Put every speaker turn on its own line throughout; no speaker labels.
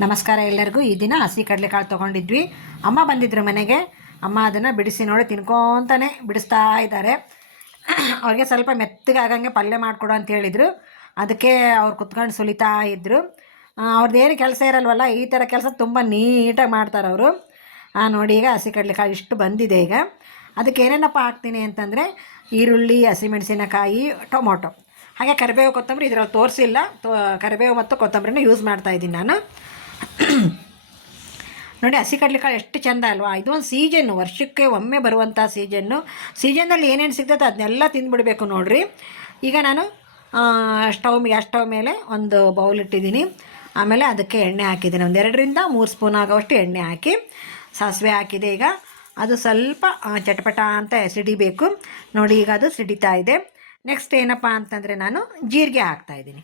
ನಮಸ್ಕಾರ ಎಲ್ಲರಿಗೂ. ಈ ದಿನ ಹಸಿ ಕಡಲೆಕಾಳು ತೊಗೊಂಡಿದ್ವಿ. ಅಮ್ಮ ಬಂದಿದ್ರು ಮನೆಗೆ. ಅಮ್ಮ ಅದನ್ನು ಬಿಡಿಸಿ ನೋಡಿ ತಿನ್ಕೊತಾನೆ ಬಿಡಿಸ್ತಾ ಇದ್ದಾರೆ. ಅವ್ರಿಗೆ ಸ್ವಲ್ಪ ಮೆತ್ತಗೆ ಆಗಂಗೆ ಪಲ್ಯ ಮಾಡಿಕೊಡು ಅಂತ ಹೇಳಿದರು. ಅದಕ್ಕೆ ಅವ್ರು ಕುತ್ಕೊಂಡು ಸುಲಿತಾ ಇದ್ದರು ಅವ್ರದ್ದೇನು ಕೆಲಸ ಇರಲ್ವಲ್ಲ, ಈ ಥರ ಕೆಲಸ ತುಂಬ ನೀಟಾಗಿ ಮಾಡ್ತಾರೆ ಅವರು. ನೋಡಿ ಈಗ ಹಸಿ ಕಡಲೆಕಾಳು ಇಷ್ಟು ಬಂದಿದೆ ಈಗ. ಅದಕ್ಕೆ ಏನೇನಪ್ಪ ಹಾಕ್ತೀನಿ ಅಂತಂದರೆ, ಈರುಳ್ಳಿ, ಹಸಿಮೆಣಸಿನಕಾಯಿ, ಟೊಮೊಟೊ. ಹಾಗೆ ಕರಿಬೇವು ಕೊತ್ತಂಬರಿ ಇದರಲ್ಲಿ ತೋರಿಸಿಲ್ಲ. ತೋ, ಕರಿಬೇವು ಮತ್ತು ಕೊತ್ತಂಬರಿನ ಯೂಸ್ ಮಾಡ್ತಾ ಇದ್ದೀನಿ ನಾನು. ನೋಡಿ, ಹಸಿ ಕಡಲೆಕಾಳು ಎಷ್ಟು ಚೆಂದ ಅಲ್ವಾ? ಇದು ಒಂದು ಸೀಸನ್ನು ವರ್ಷಕ್ಕೆ ಒಮ್ಮೆ ಬರುವಂಥ ಸೀಜನ್ನು ಸೀಸನ್ನಲ್ಲಿ ಏನೇನು ಸಿಗ್ತದೆ ಅದನ್ನೆಲ್ಲ ತಿಂದ್ಬಿಡಬೇಕು ನೋಡಿರಿ. ಈಗ ನಾನು ಸ್ಟವ್ ಸ್ಟವ್ ಮೇಲೆ ಒಂದು ಬೌಲ್ ಇಟ್ಟಿದ್ದೀನಿ. ಆಮೇಲೆ ಅದಕ್ಕೆ ಎಣ್ಣೆ ಹಾಕಿದ್ದೀನಿ. ಒಂದು ಎರಡರಿಂದ ಮೂರು ಸ್ಪೂನ್ ಆಗೋವಷ್ಟು ಎಣ್ಣೆ ಹಾಕಿ, ಸಾಸಿವೆ ಹಾಕಿದೆ ಈಗ. ಅದು ಸ್ವಲ್ಪ ಚಟಪಟ ಅಂತ ಸಿಡಿಬೇಕು. ನೋಡಿ, ಈಗ ಅದು ಸಿಡಿತಾ ಇದೆ. ನೆಕ್ಸ್ಟ್ ಏನಪ್ಪ ಅಂತಂದರೆ ನಾನು ಜೀರಿಗೆ ಹಾಕ್ತಾಯಿದ್ದೀನಿ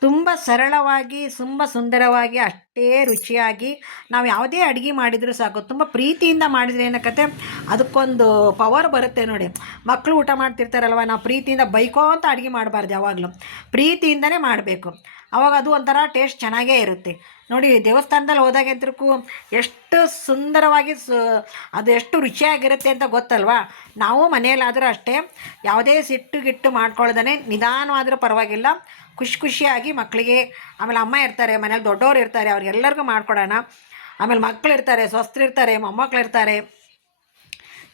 ತುಂಬ ಸರಳವಾಗಿ, ತುಂಬ ಸುಂದರವಾಗಿ, ಅಷ್ಟೇ ರುಚಿಯಾಗಿ ನಾವು ಯಾವುದೇ ಅಡುಗೆ ಮಾಡಿದರೂ ಸಾಕು. ತುಂಬ ಪ್ರೀತಿಯಿಂದ ಮಾಡಿದರೆ ಏನಕ್ಕತ್ತೆ? ಅದಕ್ಕೊಂದು ಪವರ್ ಬರುತ್ತೆ ನೋಡಿ. ಮಕ್ಕಳು ಊಟ ಮಾಡ್ತಿರ್ತಾರಲ್ವ, ನಾವು ಪ್ರೀತಿಯಿಂದ ಬೈಕೋ ಅಂತ ಅಡುಗೆ ಮಾಡಬಾರ್ದು ಯಾವಾಗಲೂ. ಪ್ರೀತಿಯಿಂದನೇ ಮಾಡಬೇಕು. ಅವಾಗ ಅದು ಒಂಥರ ಟೇಸ್ಟ್ ಚೆನ್ನಾಗೇ ಇರುತ್ತೆ. ನೋಡಿ, ದೇವಸ್ಥಾನದಲ್ಲಿ ಹೋದಾಗಂತೂ ಎಷ್ಟು ಸುಂದರವಾಗಿ ಸು, ಅದು ಎಷ್ಟು ರುಚಿಯಾಗಿರುತ್ತೆ ಅಂತ ಗೊತ್ತಲ್ವಾ? ನಾವು ಮನೆಯಲ್ಲಾದರೂ ಅಷ್ಟೇ ಯಾವುದೇ ಸಿಟ್ಟು ಗಿಟ್ಟು ಮಾಡ್ಕೊಳ್ದೇ ನಿಧಾನವಾದರೂ ಪರವಾಗಿಲ್ಲ. ಖುಷಿ ಖುಷಿಯಾಗಿ ಮಕ್ಕಳಿಗೆ, ಆಮೇಲೆ ಅಮ್ಮ ಇರ್ತಾರೆ, ಮನೇಲಿ ದೊಡ್ಡವರು ಇರ್ತಾರೆ, ಅವ್ರಿಗೆಲ್ಲರಿಗೂ ಮಾಡ್ಕೊಡೋಣ. ಆಮೇಲೆ ಮಕ್ಕಳು ಇರ್ತಾರೆ ಮೊಮ್ಮಕ್ಕಳಿರ್ತಾರೆ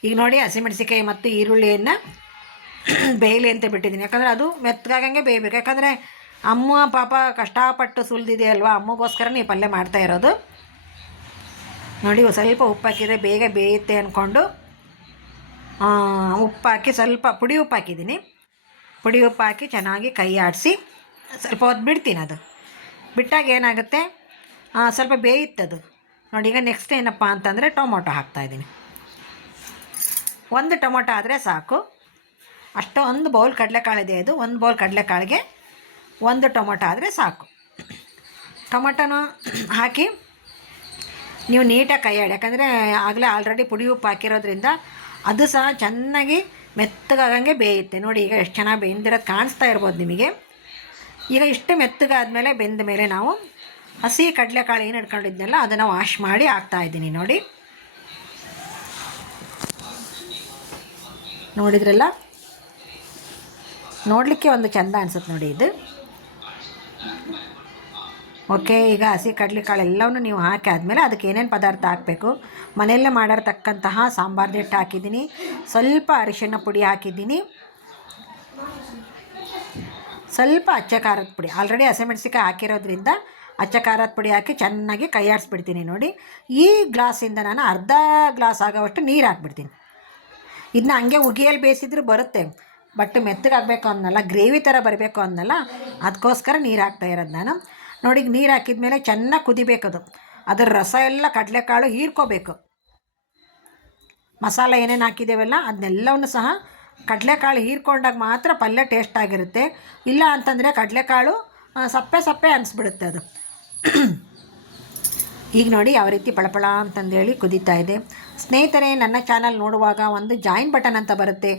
ಈಗ ನೋಡಿ ಹಸಿಮೆಣಸಿಕಾಯಿ ಮತ್ತು ಈರುಳ್ಳಿಯನ್ನು ಬೇಯಲಿ ಅಂತ ಬಿಟ್ಟಿದ್ದೀನಿ. ಯಾಕಂದರೆ ಅದು ಮೆತ್ತಗಾಗಂಗೆ ಬೇಯಬೇಕು. ಯಾಕಂದರೆ ಅಮ್ಮ ಪಾಪ ಕಷ್ಟಪಟ್ಟು ಸುಲಿದಿದೆ ಅಲ್ವಾ ಅಮ್ಮಗೋಸ್ಕರ ನೀವು ಪಲ್ಯ ಮಾಡ್ತಾ ಇರೋದು. ನೋಡಿ ಸ್ವಲ್ಪ ಉಪ್ಪು ಹಾಕಿದರೆ ಬೇಗ ಬೇಯುತ್ತೆ ಅಂದ್ಕೊಂಡು ಹಾಕಿ ಸ್ವಲ್ಪ ಪುಡಿ ಉಪ್ಪು ಹಾಕಿದ್ದೀನಿ ಪುಡಿ ಉಪ್ಪು ಹಾಕಿ ಚೆನ್ನಾಗಿ ಕೈ ಆಡಿಸಿ, ಸ್ವಲ್ಪ ಹೊತ್ತು ಬಿಡ್ತೀನಿ ಅದು. ಬಿಟ್ಟಾಗ ಏನಾಗುತ್ತೆ? ಸ್ವಲ್ಪ ಬೇಯುತ್ತದು ನೋಡಿ, ಈಗ ನೆಕ್ಸ್ಟ್ ಏನಪ್ಪ ಅಂತಂದರೆ ಟೊಮೊಟೊ ಹಾಕ್ತಾಯಿದ್ದೀನಿ ಒಂದು ಟೊಮೊಟೊ ಆದರೆ ಸಾಕು. ಅಷ್ಟೊಂದು ಬೌಲ್ ಕಡಲೆಕಾಳಿದೆ ಅದು. ಒಂದು ಬೌಲ್ ಕಡಲೆಕಾಳಿಗೆ ಒಂದು ಟೊಮೊಟೊ ಆದರೆ ಸಾಕು. ಟೊಮೊಟೊನೂ ಹಾಕಿ ನೀವು ನೀಟಾಗಿ ಕೈಯಾಡಿ. ಯಾಕಂದರೆ ಆಗಲೇ ಆಲ್ರೆಡಿ ಪುಡಿ ಉಪ್ಪು ಹಾಕಿರೋದ್ರಿಂದ ಅದು ಸಹ ಚೆನ್ನಾಗಿ ಮೆತ್ತಗಾಗಂಗೆ ಬೇಯುತ್ತೆ. ನೋಡಿ, ಈಗ ಎಷ್ಟು ಚೆನ್ನಾಗಿ ಬೆಂದಿರೋದು ಕಾಣಿಸ್ತಾ ಇರ್ಬೋದು ನಿಮಗೆ. ಈಗ ಇಷ್ಟು ಮೆತ್ತಗಾದಮೇಲೆ ಬೆಂದ ಮೇಲೆ ನಾವು ಹಸಿ ಕಡಲೆಕಾಳು ಏನು ಇಟ್ಕೊಂಡಿದ್ನಲ್ಲ, ಅದನ್ನು ವಾಶ್ ಮಾಡಿ ಹಾಕ್ತಾ ಇದ್ದೀನಿ. ನೋಡಿ. ನೋಡಿದ್ರಲ್ಲ? ನೋಡಲಿಕ್ಕೆ ಒಂದು ಚೆಂದ ಅನ್ಸುತ್ತೆ ನೋಡಿ ಇದು. ಓಕೆ, ಈಗ ಹಸಿ ಕಡಲೆಕಾಳು ಎಲ್ಲವೂ ನೀವು ಹಾಕಿ ಆದಮೇಲೆ ಅದಕ್ಕೆ ಏನೇನು ಪದಾರ್ಥ ಹಾಕಬೇಕು? ಮನೆಯಲ್ಲೇ ಮಾಡಿರ್ತಕ್ಕಂತಹ ಸಾಂಬಾರು ಹಿಟ್ಟು ಹಾಕಿದ್ದೀನಿ. ಸ್ವಲ್ಪ ಅರಿಶಿಣ ಪುಡಿ ಹಾಕಿದ್ದೀನಿ. ಸ್ವಲ್ಪ ಅಚ್ಚ ಖಾರದ ಪುಡಿ. ಆಲ್ರೆಡಿ ಹಸಿಮೆಣಸಿಕಾಯಿ ಹಾಕಿರೋದ್ರಿಂದ ಅಚ್ಚ ಖಾರದ ಪುಡಿ ಹಾಕಿ ಚೆನ್ನಾಗಿ ಕೈ ಆಡಿಸ್ಬಿಡ್ತೀನಿ ನೋಡಿ. ಈ ಗ್ಲಾಸಿಂದ ನಾನು ಅರ್ಧ ಗ್ಲಾಸ್ ಆಗೋವಷ್ಟು ನೀರು ಹಾಕ್ಬಿಡ್ತೀನಿ. ಇದನ್ನ ಹಂಗೆ ಉಗಿಯಲ್ಲಿ ಬೇಯಿಸಿದ್ರು ಬರುತ್ತೆ. ಬಟ್ ಮೆತ್ತಗಾಗಬೇಕು ಅನ್ನಲ್ಲ, ಗ್ರೇವಿ ಥರ ಬರಬೇಕು ಅನ್ನಲ್ಲ, ಅದಕ್ಕೋಸ್ಕರ ನೀರು ಹಾಕ್ತಾ ಇರೋದು ನಾನು. ನೋಡಿ ನೀರು ಹಾಕಿದ ಮೇಲೆ ಚೆನ್ನಾಗಿ ಕುದಿಬೇಕದು ಅದರ ರಸ ಎಲ್ಲ ಕಡಲೆಕಾಳು ಹೀರ್ಕೋಬೇಕು. ಮಸಾಲ ಏನೇನು ಹಾಕಿದ್ದೇವಲ್ಲ ಅದನ್ನೆಲ್ಲವನ್ನು ಸಹ ಕಡಲೆಕಾಳು ಹೀರ್ಕೊಂಡಾಗ ಮಾತ್ರ ಪಲ್ಯ ಟೇಸ್ಟ್ ಆಗಿರುತ್ತೆ. ಇಲ್ಲ ಅಂತಂದರೆ ಕಡಲೆಕಾಳು ಸಪ್ಪೆ ಸಪ್ಪೆ ಅನಿಸ್ಬಿಡುತ್ತೆ ಅದು. ಈಗ ನೋಡಿ ಯಾವ ರೀತಿ ಪಳಪಳ ಅಂತಂದೇಳಿ ಕುದೀತಾ ಇದೆ. ಸ್ನೇಹಿತರೆ, ನನ್ನ ಚಾನಲ್ ನೋಡುವಾಗ ಒಂದು ಜಾಯಿನ್ ಬಟನ್ ಅಂತ ಬರುತ್ತೆ.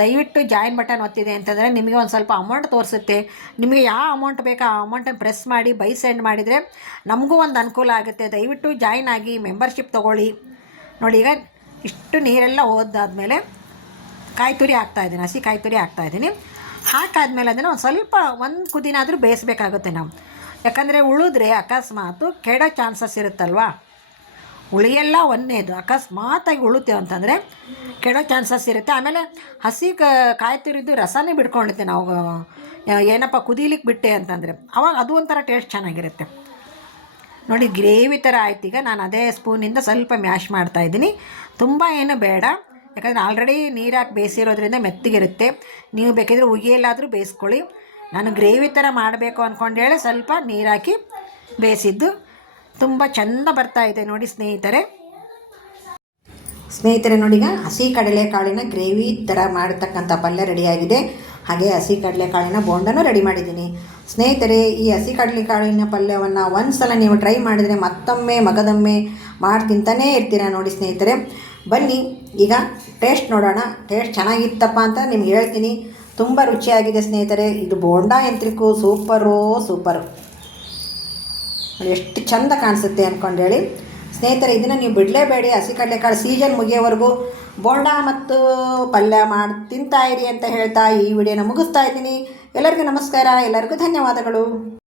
ದಯವಿಟ್ಟು ಜಾಯಿನ್ ಬಟನ್ ಒತ್ತಿದೆ ಅಂತಂದರೆ ನಿಮಗೆ ಒಂದು ಸ್ವಲ್ಪ ಅಮೌಂಟ್ ತೋರಿಸುತ್ತೆ. ನಿಮಗೆ ಯಾವ ಅಮೌಂಟ್ ಬೇಕೋ ಆ ಅಮೌಂಟನ್ನು ಪ್ರೆಸ್ ಮಾಡಿ ಬೈ ಸೆಂಡ್ ಮಾಡಿದರೆ ನಮಗೂ ಒಂದು ಅನುಕೂಲ ಆಗುತ್ತೆ. ದಯವಿಟ್ಟು ಜಾಯಿನ್ ಆಗಿ ಮೆಂಬರ್ಶಿಪ್ ತೊಗೊಳ್ಳಿ. ನೋಡಿ ಈಗ ಇಷ್ಟು ನೀರೆಲ್ಲ ಹೋದಾದ್ಮೇಲೆ ಕಾಯಿ ತುರಿ ಹಾಕ್ತಾಯಿದ್ದೀನಿ ಹಸಿ ಕಾಯಿ ತುರಿ ಹಾಕ್ತಾಯಿದ್ದೀನಿ ಹಾಕಾದ್ಮೇಲೆ ಅದನ್ನು ಒಂದು ಸ್ವಲ್ಪ, ಒಂದು ಕುದಿನಾದರೂ ಬೇಯಿಸ್ಬೇಕಾಗುತ್ತೆ ನಾವು. ಯಾಕಂದರೆ ಉಳಿದ್ರೆ ಅಕಸ್ಮಾತು ಕೆಡೋ ಚಾನ್ಸಸ್ ಇರುತ್ತಲ್ವಾ? ಉಳಿಯೆಲ್ಲ ಒಂದೇದು ಅಕಸ್ಮಾತಾಗಿ ಉಳುತ್ತೇವೆ ಅಂತಂದರೆ ಕೆಡೋ ಚಾನ್ಸಸ್ ಇರುತ್ತೆ. ಆಮೇಲೆ ಹಸಿ ಕಾಯ್ತಿರಿದ್ದು ತುರಿದು ರಸನೇ ಬಿಟ್ಕೊಂಡಿರ್ತೀವಿ ನಾವು. ಏನಪ್ಪ, ಕುದೀಲಿಕ್ಕೆ ಬಿಟ್ಟೆ ಅಂತಂದರೆ. ಅವಾಗ ಅದು ಒಂಥರ ಟೇಸ್ಟ್ ಚೆನ್ನಾಗಿರುತ್ತೆ. ನೋಡಿ ಗ್ರೇವಿ ಥರ ಆಯ್ತು. ಈಗ ನಾನು ಅದೇ ಸ್ಪೂನಿಂದ ಸ್ವಲ್ಪ ಮ್ಯಾಶ್ ಮಾಡ್ತಾಯಿದ್ದೀನಿ ತುಂಬ ಏನು ಬೇಡ. ಯಾಕಂದರೆ ಆಲ್ರೆಡಿ ನೀರು ಹಾಕಿ ಬೇಯಿಸಿರೋದ್ರಿಂದ ಮೆತ್ತಗಿರುತ್ತೆ. ನೀವು ಬೇಕಿದ್ರೆ ಉಗಿಯಲ್ಲಾದರೂ ಬೇಯಿಸ್ಕೊಳ್ಳಿ. ನಾನು ಗ್ರೇವಿ ಥರ ಮಾಡಬೇಕು ಅಂದ್ಕೊಂಡೇಳಿ ಸ್ವಲ್ಪ ನೀರಾಕಿ ಬೇಯಿಸಿದ್ದು. ತುಂಬ ಚೆಂದ ಬರ್ತಾ ಇದೆ ನೋಡಿ ಸ್ನೇಹಿತರೆ. ಸ್ನೇಹಿತರೆ ನೋಡಿ ಈಗ ಹಸಿ ಕಡಲೆಕಾಳಿನ ಗ್ರೇವಿ ಥರ ಮಾಡತಕ್ಕಂಥ ಪಲ್ಯ ರೆಡಿಯಾಗಿದೆ. ಹಾಗೆ ಹಸಿ ಕಡಲೆಕಾಳಿನ ಬೋಂಡನೂ ರೆಡಿ ಮಾಡಿದ್ದೀನಿ. ಸ್ನೇಹಿತರೆ, ಈ ಹಸಿ ಕಡಲೆಕಾಳಿನ ಪಲ್ಯವನ್ನು ಒಂದು ಸಲ ನೀವು ಟ್ರೈ ಮಾಡಿದರೆ ಮತ್ತೊಮ್ಮೆ ಮಗದೊಮ್ಮೆ ಮಾಡಿ ತಿಂತಾನೇ ಇರ್ತೀರ ನೋಡಿ ಸ್ನೇಹಿತರೆ. ಬನ್ನಿ, ಈಗ ಟೇಸ್ಟ್ ನೋಡೋಣ. ಟೇಸ್ಟ್ ಚೆನ್ನಾಗಿತ್ತಪ್ಪ ಅಂತ ನಿಮ್ಗೆ ಹೇಳ್ತೀನಿ. ತುಂಬ ರುಚಿಯಾಗಿದೆ ಸ್ನೇಹಿತರೆ. ಇದು ಬೋಂಡಾ ಯಂತ್ರಿಕು ಸೂಪರು ಸೂಪರು. ಎಷ್ಟು ಚಂದ ಕಾಣಿಸುತ್ತೆ ಅಂದ್ಕೊಂಡೇಳಿ ಸ್ನೇಹಿತರೆ, ಇದನ್ನು ನೀವು ಬಿಡಲೇಬೇಡಿ. ಹಸಿ ಕಡಲೆಕಾಳು ಸೀಸನ್ ಮುಗಿಯೋವರೆಗೂ ಬೋಂಡ ಮತ್ತು ಪಲ್ಯ ಮಾಡಿ ತಿಂತಾ ಅಂತ ಹೇಳ್ತಾ ಈ ವಿಡಿಯೋನ ಮುಗಿಸ್ತಾ ಇದ್ದೀನಿ. ಎಲ್ಲರಿಗೂ ನಮಸ್ಕಾರ. ಎಲ್ಲರಿಗೂ ಧನ್ಯವಾದಗಳು.